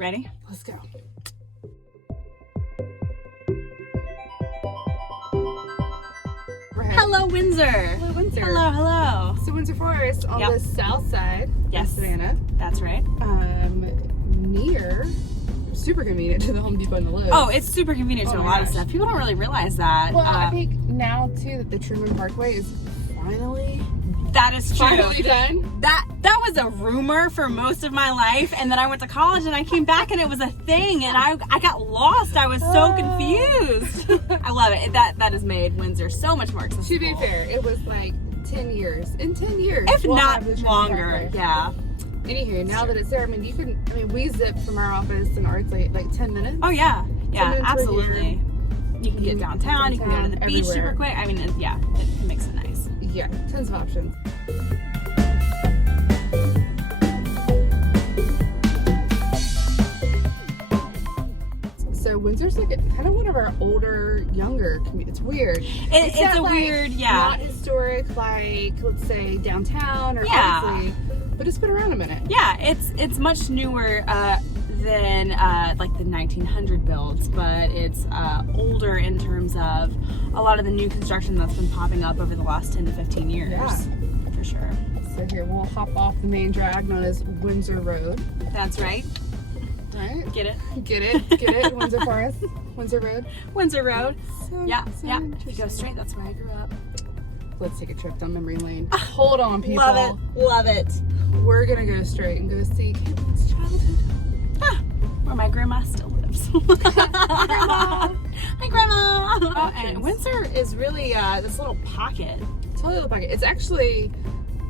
Ready? Let's go. Hello, Windsor. Hello, Windsor. Hello. So Windsor Forest on Yep. the south side Yes. of Savannah. That's right. Near, super convenient to the Home Depot and the Lowe's. Oh, it's super convenient to Oh a my lot of gosh. stuff. People don't really realize that. Well, I think now too that the Truman Parkway is finally that is true. done. That was a rumor for most of my life, and then I went to college and I came back and it was a thing, and I got lost. I was so confused. I love it. That has made Windsor so much more accessible. To be fair, it was like 10 years. In 10 years, if we'll not have the Truman longer. Parkway. Yeah. Anywho, now that it's there, I mean, we zip from our office and ours like 10 minutes. Oh yeah. 10 Yeah. minutes we're Absolutely. here. You can get downtown. You can go to the beach everywhere. super quick. I mean, it makes it nice. Yeah, tons of options. So Windsor's like kind of one of our older, younger communities. It's weird. It's not a like, weird, not historic like, let's say, downtown or Yeah. Owsley, but it's been around a minute. Yeah, it's much newer than like the 1900 builds, but it's older in terms of a lot of the new construction that's been popping up over the last 10 to 15 years. Yeah. For sure. So here, we'll hop off the main drag known as Windsor Road. That's right. Right? Get it? Get it? Windsor Forest, Windsor Road. Windsor Road. So, Yeah, so yeah. If you interesting. go straight, that's where I grew up. Let's take a trip down memory lane. Hold on, people. Love it. We're gonna go straight and go see Caitlin's childhood. Where my grandma still lives. Grandma. Hi, Grandma. Oh, and Options. Windsor is really this little pocket. Totally look like it. It's actually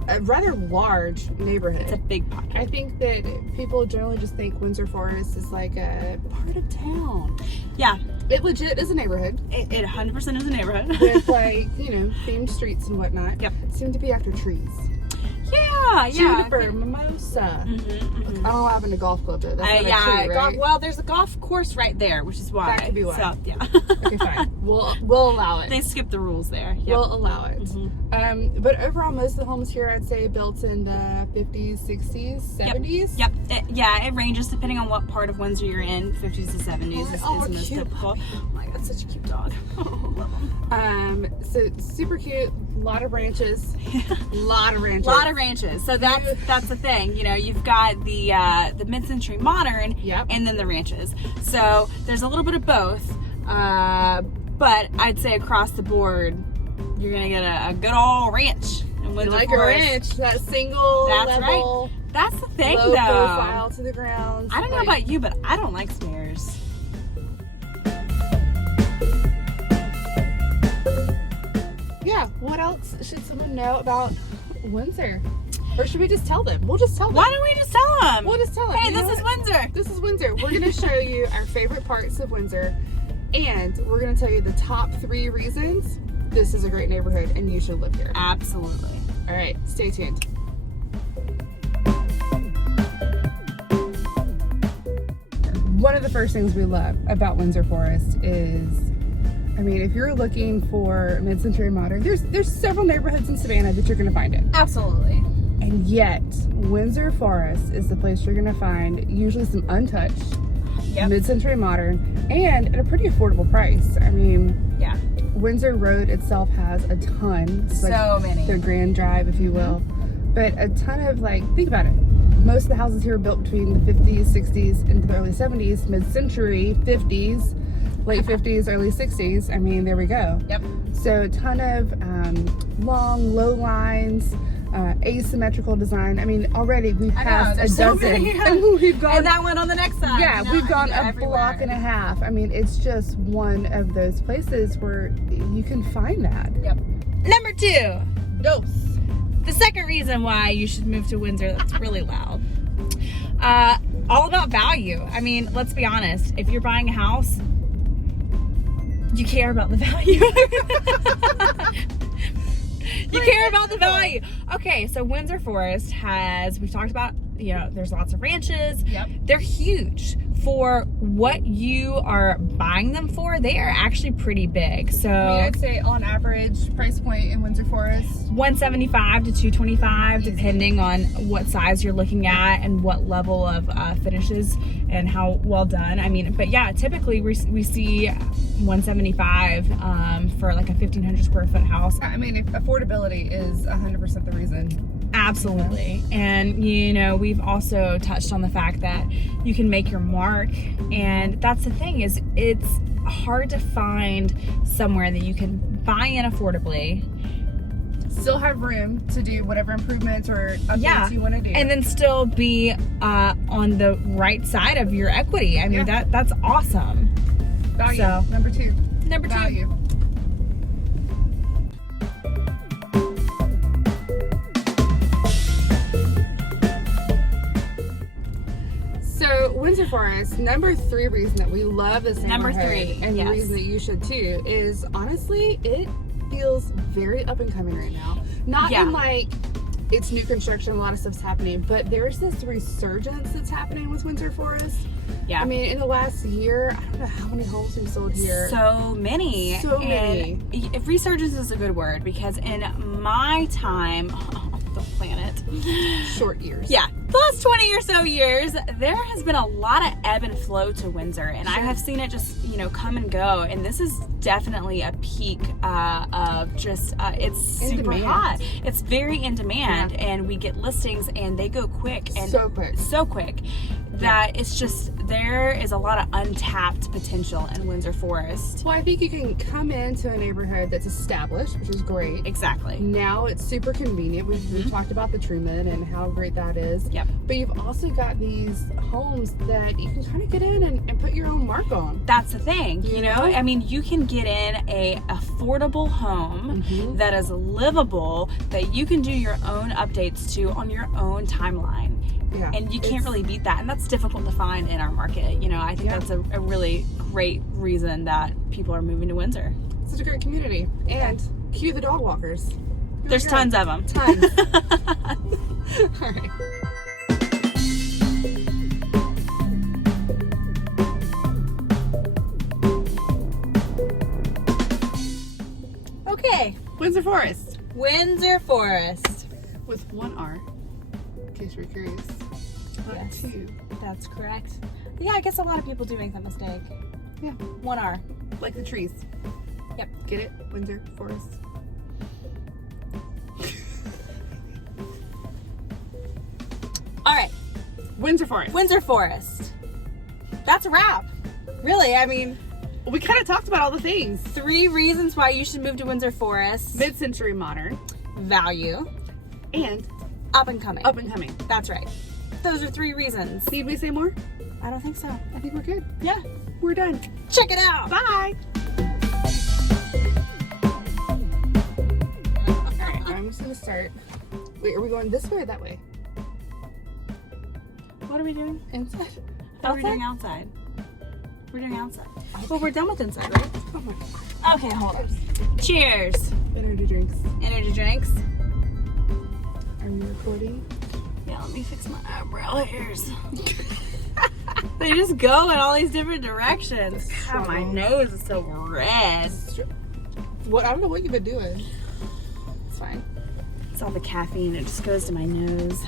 a rather large neighborhood. It's a big pocket. I think that people generally just think Windsor Forest is like a part of town. Yeah, It legit is a neighborhood it 100% is a neighborhood. with like, themed streets and whatnot. Yep. Seem to be after trees. Yeah. Juniper, mimosa. Mm-hmm. I don't know what happened to golf club though. That's not a tree, right? Well, there's a golf course right there, which is why. That could be why. So, yeah. Okay, fine. We'll allow it. They skipped the rules there. Yep. We'll allow it. Mhm. But overall, most of the homes here, I'd say, built in the 50s, 60s, 70s. Yep. It ranges depending on what part of Windsor you're in. 50s to 70s is most cute typical. Oh my god, such a cute dog. Love him. So super cute. A lot of ranches. lot of ranches. So that's the thing. You've got the mid-century modern, Yep. and then the ranches. So there's a little bit of both. But I'd say across the board, you're gonna get a good old ranch in You Windsor like a Forest. ranch, that single That's level, That's the thing, low though. profile to the ground. I don't know about you, but I don't like stairs. Yeah. What else should someone know about Windsor? Or should we just tell them? We'll just tell them. Why don't we just tell them? We'll just tell them. Hey, You know this is what? Windsor. This is Windsor. We're going to show you our favorite parts of Windsor, and we're going to tell you the top 3 reasons this is a great neighborhood and you should live here. Absolutely. All right, stay tuned. One of the first things we love about Windsor Forest is, if you're looking for mid-century modern, there's several neighborhoods in Savannah that you're going to find it. Absolutely. And yet, Windsor Forest is the place you're going to find usually some untouched, mid-century modern, and at a pretty affordable price. Yeah. Windsor Road itself has a ton. It's So many. The Grand Drive, if you will. But a ton of, think about it. Most of the houses here were built between the 50s, 60s, into the early 70s, mid-century, 50s, late 50s, early 60s. There we go. Yep. So a ton of long, low lines, asymmetrical design. Already we've passed a so dozen. many. And we've gone. And that one on the next side. Yeah, we've gone a everywhere. block and a half. It's just one of those places where you can find that. Yep. Number 2. Dos. The second reason why you should move to Windsor that's really loud. All about value. Let's be honest. If you're buying a house, you care about the value. You care about the value. Okay, so Windsor Forest we've talked about, there's lots of ranches. Yep. They're huge. for what you are buying them for, they are actually pretty big. So I mean, I'd say on average price point in Windsor Forest, 175 to 225, Easy. depending on what size you're looking at and what level of finishes and how well done. I mean, but yeah, typically we see 175 for like a 1,500 square foot house. I mean, if affordability is 100% the reason. Absolutely. And you know, we've also touched on the fact that you can make your mark, and that's the thing, is it's hard to find somewhere that you can buy in affordably, Still have room to do whatever improvements or updates you want to do. and then still be on the right side of your equity. I mean, that's awesome. Value. So, number two. Number two. Value. So Windsor Forest, number three reason that we love this Number neighborhood, three, and yes. the reason that you should too, is honestly it feels very up and coming right now. Not in like it's new construction, a lot of stuff's happening, but there's this resurgence that's happening with Windsor Forest. Yeah. I mean, in the last year, I don't know how many homes we've sold here. So many. So many. And if resurgence is a good word, because in my time on the planet, Short years. yeah, the last 20 or so years, there has been a lot of ebb and flow to Windsor, and I have seen it just, you know, come and go. And this is definitely a peak of just, it's super hot. It's very in demand, and we get listings, and they go quick. And so quick that it's just, there is a lot of untapped potential in Windsor Forest. Well, I think you can come into a neighborhood that's established, which is great. Exactly. Now it's super convenient. We've talked about the Truman and how great that is. Yep. But you've also got these homes that you can kind of get in and put your own mark on. That's the thing, you know? I mean, you can get in a affordable home that is livable, that you can do your own updates to on your own timeline. Yeah. And you can't really beat that. And that's difficult to find in our market. You know, I think that's a really great reason that people are moving to Windsor. Such a great community. And cue the dog walkers. There's tons of them. Tons. All right. Okay. Windsor Forest. Windsor Forest. With one R, in case you're curious. Not two. That's correct. Yeah, I guess a lot of people do make that mistake. Yeah. One R. Like the trees. Yep. Get it? Windsor Forest. All right. Windsor Forest. Windsor Forest. That's a wrap. Really, I mean, We kind of talked about all the things. 3 reasons why you should move to Windsor Forest. Mid-century modern. Value. And Up and coming. up and coming. That's right. Those are 3 reasons. Need we say more? I don't think so. I think we're good. Yeah. We're done. Check it out. Bye. Alright, I'm just gonna start. Wait, are we going this way or that way? What are we doing? Inside. I thought we were doing outside. We're doing outside. Well, we're done with inside, right? Oh my god. Okay, hold on. Cheers. Energy drinks. Energy drinks. Are you recording? Yeah, let me fix my eyebrow hairs. They just go in all these different directions. God, my nose is so red. What? I don't know what you've been doing. It's fine. It's all the caffeine. It just goes to my nose.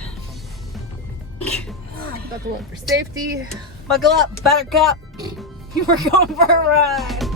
Buckle up for safety. Buckle up, buttercup. We're going for a ride.